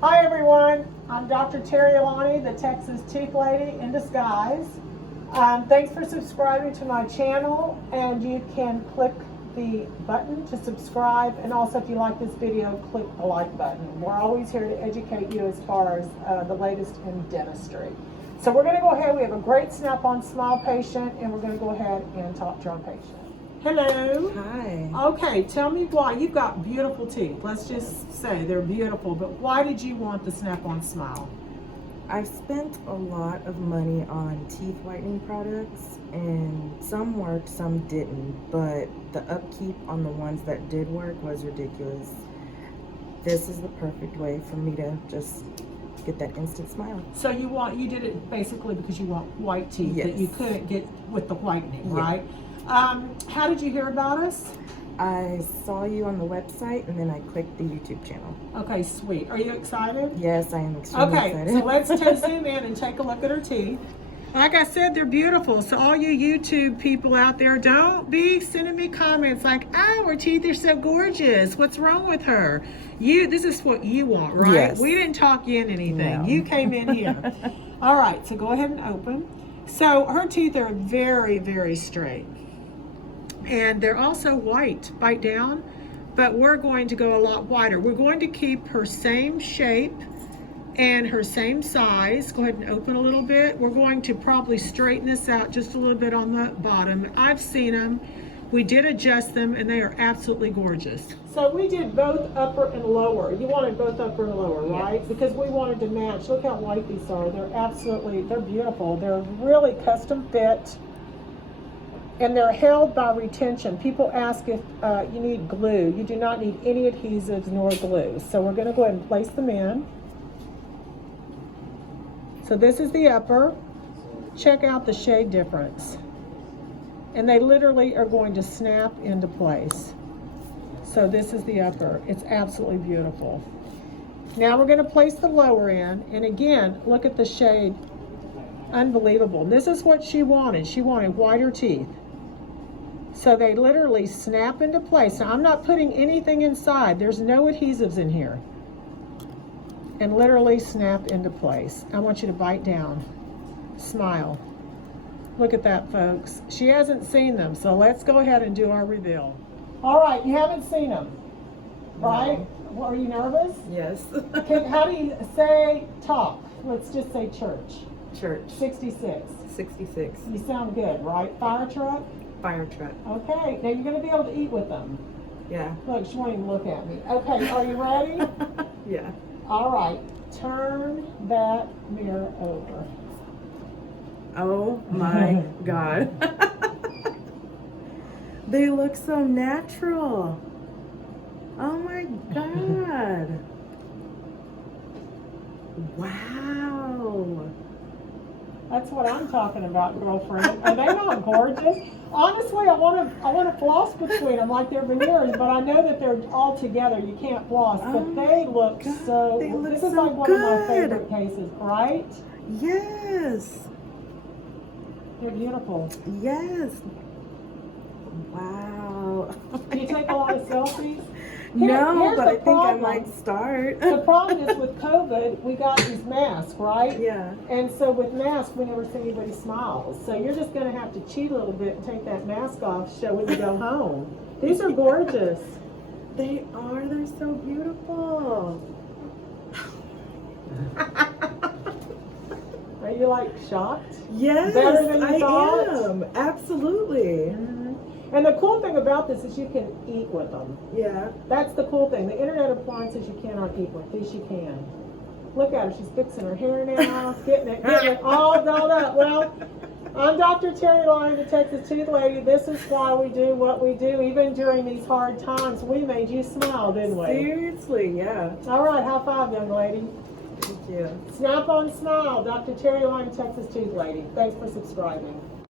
Hi everyone, I'm Dr. Terri Alani, the Texas Tooth Lady in disguise. Thanks for subscribing to my channel, and you can click the button to subscribe, and also if you like this video, click the like button. We're always here to educate you as far as the latest in dentistry. So we're going to go ahead, we have a great Snap-on Smile patient, and we're going to go ahead and talk to our patient. Hello. Hi. Okay, tell me why. You've got beautiful teeth. Let's just say they're beautiful, but why did you want the Snap-on Smile? I've spent a lot of money on teeth whitening products, and some worked, some didn't, but the upkeep on the ones that did work was ridiculous. This is the perfect way for me to just get that instant smile. So you did it basically because you want white teeth Yes. that you couldn't get with the whitening, Yeah. right? How did you hear about us? I saw you on the website, and then I clicked the YouTube channel. Okay, sweet. Are you excited? Yes, I am extremely excited. Okay, so let's zoom in and take a look at her teeth. Like I said, they're beautiful. So all you YouTube people out there, don't be sending me comments like, "Oh, her teeth are so gorgeous. What's wrong with her?" This is what you want, right? Yes. We didn't talk you in anything. No. You came in here. All right, so go ahead and open. So her teeth are very, very straight. And they're also white, bite down, but we're going to go a lot wider. We're going to keep her same shape and her same size. Go ahead and open a little bit. We're going to probably straighten this out just a little bit on the bottom. I've seen them. We did adjust them, and they are absolutely gorgeous. So we did both upper and lower. You wanted both upper and lower, right? Yes. Because we wanted to match. Look how white these are. They're beautiful. They're really custom fit. And they're held by retention. People ask if you need glue. You do not need any adhesives nor glue. So we're gonna go ahead and place them in. So this is the upper. Check out the shade difference. And they literally are going to snap into place. So this is the upper. It's absolutely beautiful. Now we're gonna place the lower in. And again, look at the shade. Unbelievable. This is what she wanted. She wanted whiter teeth. So they literally snap into place. Now I'm not putting anything inside. There's no adhesives in here. And literally snap into place. I want you to bite down. Smile. Look at that, folks. She hasn't seen them, so let's go ahead and do our reveal. All right, you haven't seen them, right? No. Are you nervous? Yes. Okay, how do you say talk? Let's just say church. Church. 66. 66. You sound good, right? Fire truck? Fire truck. Okay, now you're going to be able to eat with them. Yeah. Look, she won't even look at me. Okay, are you ready? Yeah. All right, turn that mirror over. Oh my God. They look so natural. Oh my God. Wow. That's what I'm talking about, girlfriend. Are they not gorgeous? Honestly, I want to floss between them like they're veneers, but I know that they're all together. You can't floss, but Oh they my look God, so. they look This is so like one of my good. favorite cases, right? Yes. They're beautiful. Yes. Wow. Do you take a lot of selfies? No, Here's but the I think I problem. might start. The problem is with COVID, we got these masks, right? Yeah. And so with masks, we never see anybody smile. So you're just going to have to cheat a little bit and take that mask off so when you go home. These are gorgeous. They are. They're so beautiful. Are you like shocked? Yes, Better than you I thought? am. Absolutely. And the cool thing about this is you can eat with them. Yeah. That's the cool thing. The internet appliances you cannot eat with. These you can. Look at her. She's fixing her hair now, getting it all dolled up. Well, I'm Dr. Terri Alani, the Texas Tooth Lady. This is why we do what we do. Even during these hard times, we made you smile, didn't we? Seriously, yeah. All right, high five, young lady. Thank you. Snap on smile. Dr. Terri Alani, Texas Tooth Lady. Thanks for subscribing.